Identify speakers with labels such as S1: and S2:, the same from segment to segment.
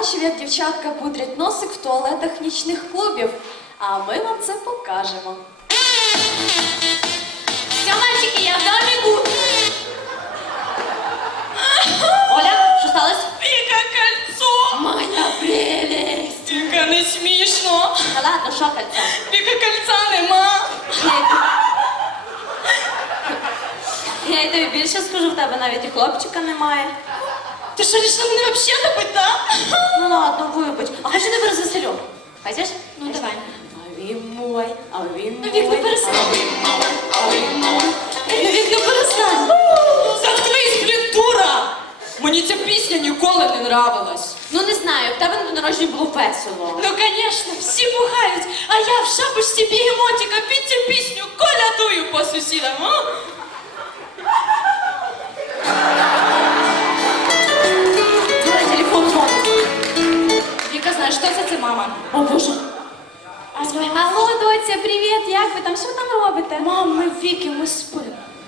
S1: бачив, як дівчатка пудрять носик в туалетах нічних клубів, а ми вам це покажемо.
S2: Все, мальчики, я в домику. Оля, що сталося?
S3: Яке кольцо!
S2: Моя прелесть!
S3: Яке не смішно!
S2: Та ладно, що кольцо?
S3: Яке кольця нема!
S2: Я й тобі більше скажу, в тебе навіть і хлопчика немає.
S3: Ти що, рішила мене взагалі добити, да?
S2: Ну ладно, вибач. А хоч я тебе розвеселю. Пойдеш?
S3: Ну, давай.
S2: А він мой, а він мой.
S3: Вік, не перестань. Вік, не перестань. Заткнись, блін, дура! Мені ця пісня ніколи не нравилась.
S2: Ну не знаю, в тебе на день народження було весело.
S3: Ну, конечно, всі пугають, а я в шапочці бігемотика під цю пісню колядую по сусідам, а?
S2: Дура, телефон дзвонить.
S3: Віка, знаєш, що це мама?
S2: О, Боже.
S1: Алло, доця, привіт, як ви там? Що там робите?
S3: Мам, ми Віки, ми спимо.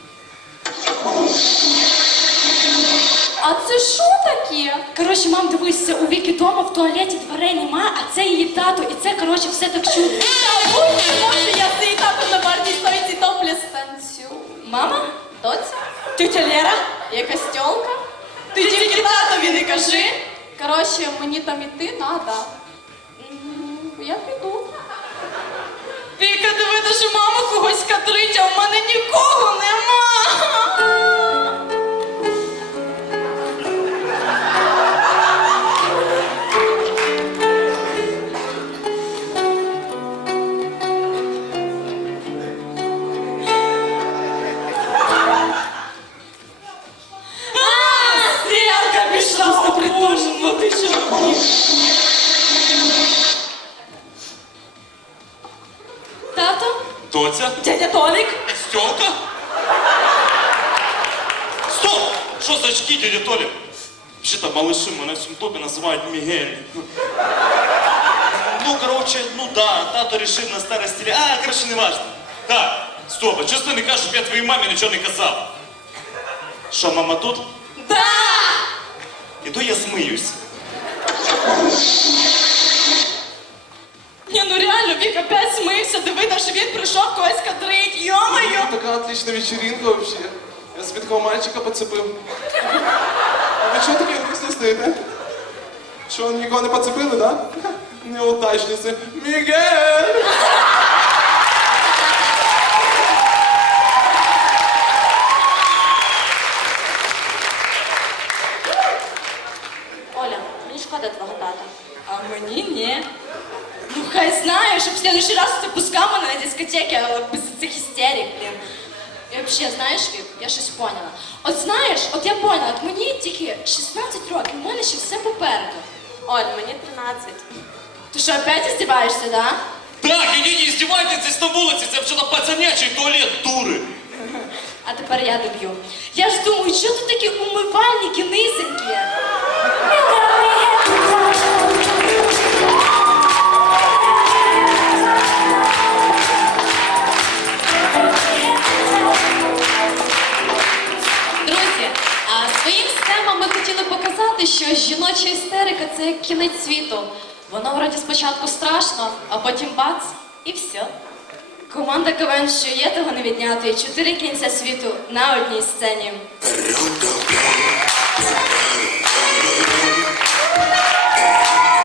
S1: А це що таке?
S3: Коротше, мам, дивися, у Віки дома в туалеті дверей нема, а це її тато, і це, коротше, все так чудо.
S1: Та будь може, я з її татом на барній стойці топлес танцюю.
S3: Мама?
S1: Доця?
S3: Тетя Лера?
S1: Якась тьолка?
S3: Ти тільки татові не кажи.
S1: Коротше, мені там іти надо. Я піду.
S3: Віка, диви, що мама когось катрить, а в мене нікого нема. Стрілка пішла, о Боже, ну ти чого? Тато?
S4: Тоця?
S3: Дядя Толік?
S4: Стёлка? Стоп! Що за очки, дядя Толя? Вообще-то малыши мене в цьому топі називають Мігель. Ну, короче, ну да, тато рішив на старості літ. А, короче, не важно. Так, стоп, а чого ти не кажеш, щоб я твоїй мамі нічого не казав? Що, мама тут?
S3: Да!
S4: Іду я змиюсь.
S3: Ні, ну реально, Вік опять смився, диви, що він прийшов когось кадрить, йо-моє!
S5: Такая отличная вечеринка вообще. Я себе такого мальчика подцепил. А вы что такие грустные стоите? Что, никого не подцепили, да? Неудачницы. Мигель!
S2: Оля, мені шкода твого тата.
S3: А мені ні. Ну хай знає, щоб в следующий раз ти пускав мене на дискотеки, але без цих істерик, блін. І взагалі, знаєш, Вік, я щось поняла. От знаєш, от я поняла, от мені тільки 16 років, у мене ще все попереду.
S2: Оль, мені 13.
S3: Ти що, опять издеваешься, да?
S4: Так, ідіть і здівайтеся на вулиці, це взагалі пацанячий туалет, дури.
S3: А тепер я доб'ю. Я ж думаю, що тут такі умивальники низенькі?
S1: Друзі, а своїм схемам ми хотіли показати, що жіноча істерика – це як кінець світу. Воно вроді спочатку страшно, а потім бац – і все.
S3: Команда КВН, що є, того не відняти. 4 кінця світу на одній сцені.
S6: Перрон,